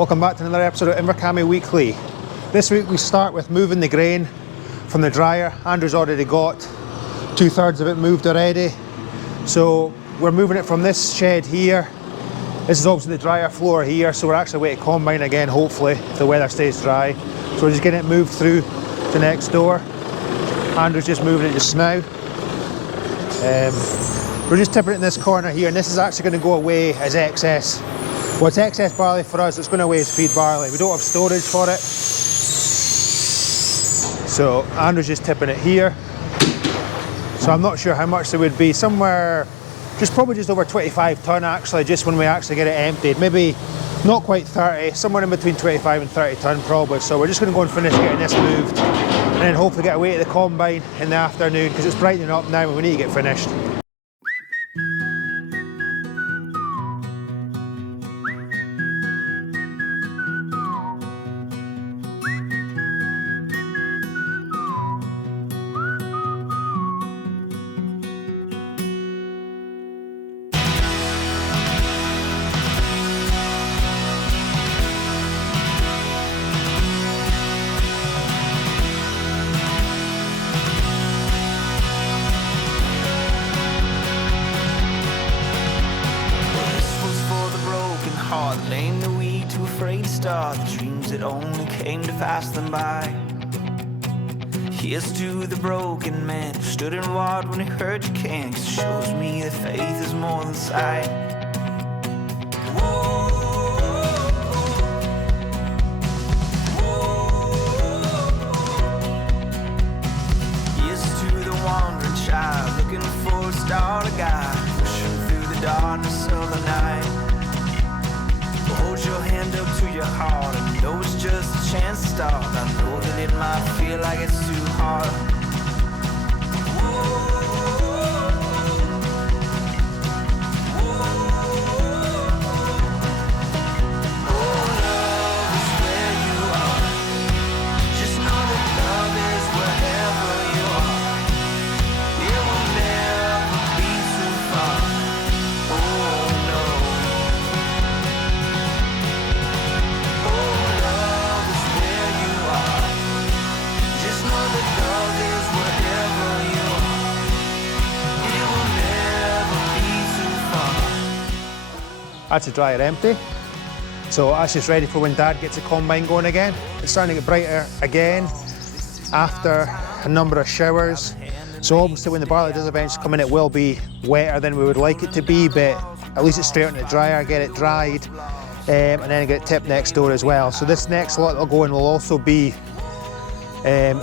Welcome back to another episode of Invercamey Weekly. This week we start with moving the grain from the dryer. Andrew's already got 2/3 of it moved already. So we're moving it from this shed here. This is obviously the dryer floor here, so we're actually waiting to combine again, hopefully, if the weather stays dry. So we're just getting it moved through to next door. Andrew's just moving it just now. We're just tipping it in this corner here, and this is actually going to go away as excess. Well, it's excess barley for us, it's going away as feed barley. We don't have storage for it. So Andrew's just tipping it here. So I'm not sure how much there would be, somewhere, probably just over 25 tonne actually, just when we actually get it emptied. Maybe not quite 30, somewhere in between 25 and 30 tonne probably. So we're just going to go and finish getting this moved, and then hopefully get away to the combine in the afternoon, because it's brightening up now and we need to get finished. Lame, the weak, too afraid to start the dreams that only came to pass them by. Here's to the broken man who stood and watched when he heard you can, 'cause it shows me that faith is more than sight. Here's to the wandering child looking for a star to guide, pushing through the darkness of the night. Hold your hand up to your heart, I know it's just a chance to start. I know that it might feel like it's too hard. That's the dryer empty. So that's just ready for when Dad gets the combine going again. It's starting to get brighter again after a number of showers. So obviously when the barley does eventually come in, it will be wetter than we would like it to be, but at least it's straight on the dryer, get it dried, and then get it tipped next door as well. So this next lot that'll go in will also be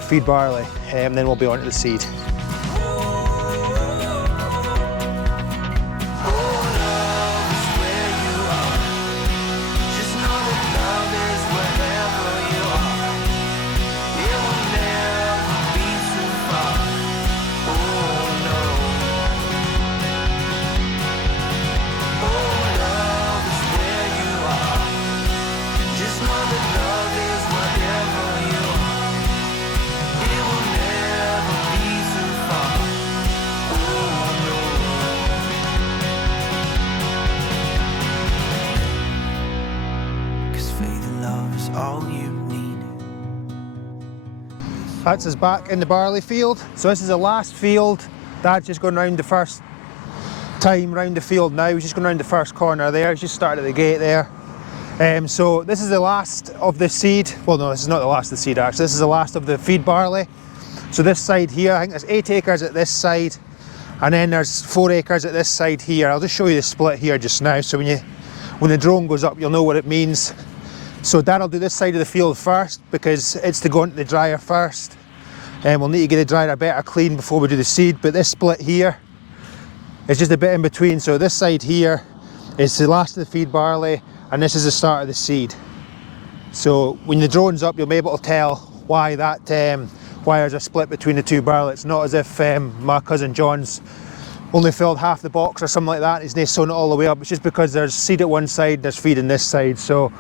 feed barley, and then we'll be on to the seed. That's us back in the barley field. So this is the last field. Dad's just going round the first time round the field now. He's just going round the first corner there. He's just started at the gate there. So this is the last of the seed. Well, no, this is not the last of the seed actually. This is the last of the feed barley. So this side here, I think there's 8 acres at this side, and then there's 4 acres at this side here. I'll just show you the split here just now, so when the drone goes up, you'll know what it means. So Dad will do this side of the field first, because it's to go into the dryer first. And we'll need to get the dryer better clean before we do the seed. But this split here is just a bit in between. So this side here is the last of the feed barley, and this is the start of the seed. So when the drone's up, you'll be able to tell why that wires are split between the two barley. It's not as if my cousin John's only filled half the box or something like that. He's not sewn it all the way up. It's just because there's seed at one side, there's feed on this side. So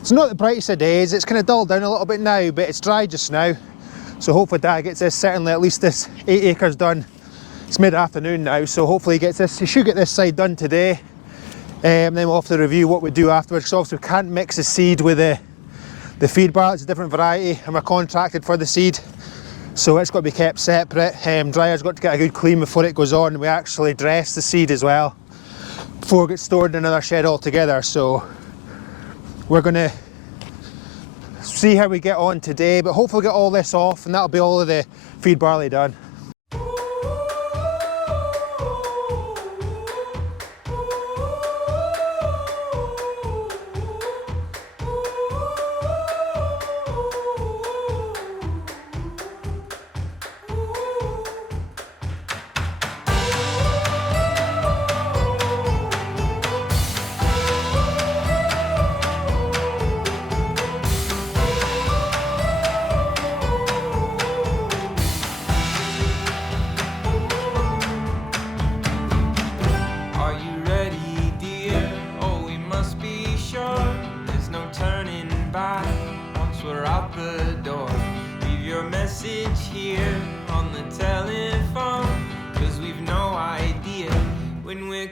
it's not the brightest of days. It's kind of dulled down a little bit now, but it's dry just now. So hopefully Dad gets this, certainly at least this 8 acres done. It's mid-afternoon now, so hopefully he gets this. He should get this side done today. Then we'll have to review what we do afterwards, because obviously we can't mix the seed with the feed barrel. It's a different variety and we're contracted for the seed, so it's got to be kept separate. Dryer's got to get a good clean before it goes on. We actually dress the seed as well before it gets stored in another shed altogether. So we're going to see how we get on today, but hopefully get all this off and that'll be all of the feed barley done.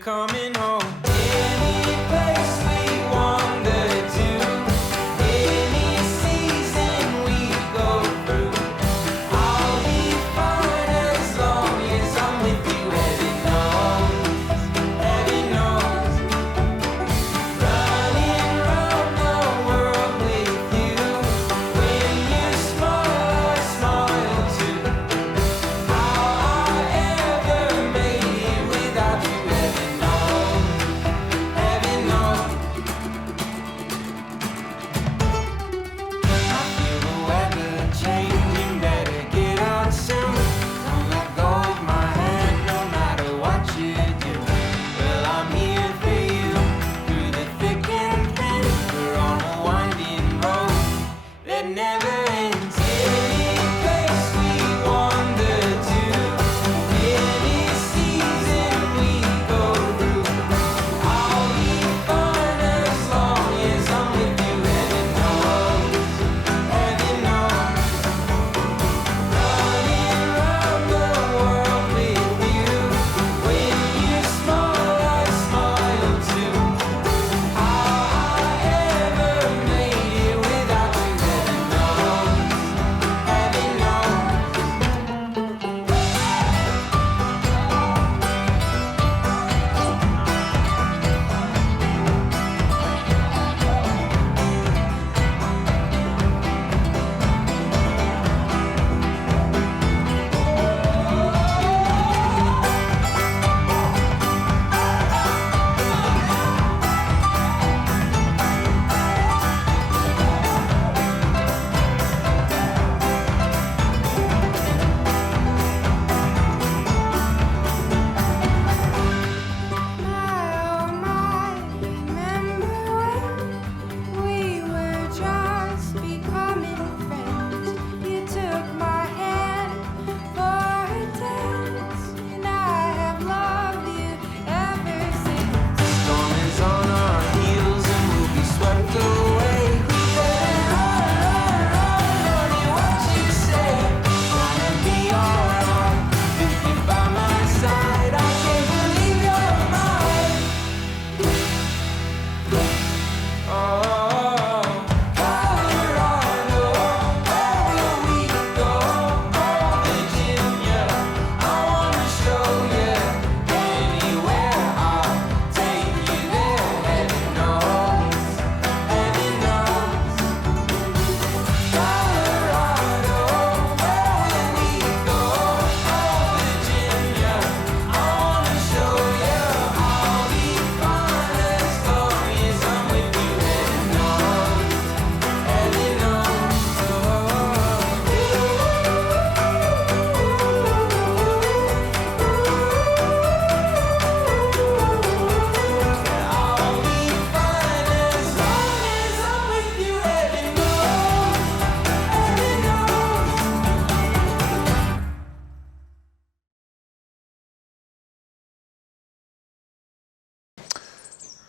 Coming home. Any place we wander to, any season we go through, I'll be fine as long as I'm with you. Heaven knows, running round the world with you. When you smile, I smile too. How I ever made it without you.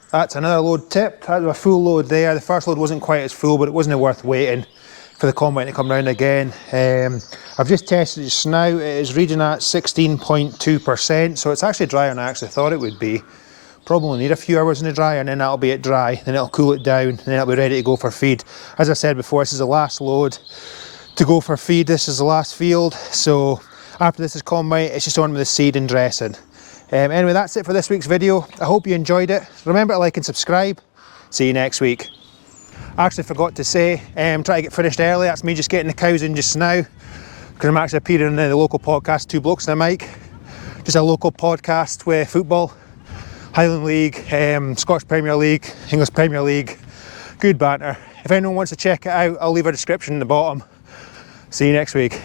That's another load tipped. That was a full load there. The first load wasn't quite as full, but it wasn't worth waiting for the combine to come round again. I've just tested it just now. It is reading at 16.2%, so it's actually drier than I actually thought it would be. Probably only need a few hours in the dryer, and then that'll be it dry, then it'll cool it down, and then it'll be ready to go for feed. As I said before, this is the last load to go for feed. This is the last field, so after this is combined, it's just on with the seed and dressing. Anyway, that's it for this week's video. I hope you enjoyed it. Remember to like and subscribe. See you next week. I actually forgot to say, try to get finished early. That's me just getting the cows in just now, because I'm actually appearing in the local podcast, Two Blokes and a Mic. Just a local podcast with football, Highland League, Scottish Premier League, English Premier League, good banter. If anyone wants to check it out, I'll leave a description in the bottom. See you next week.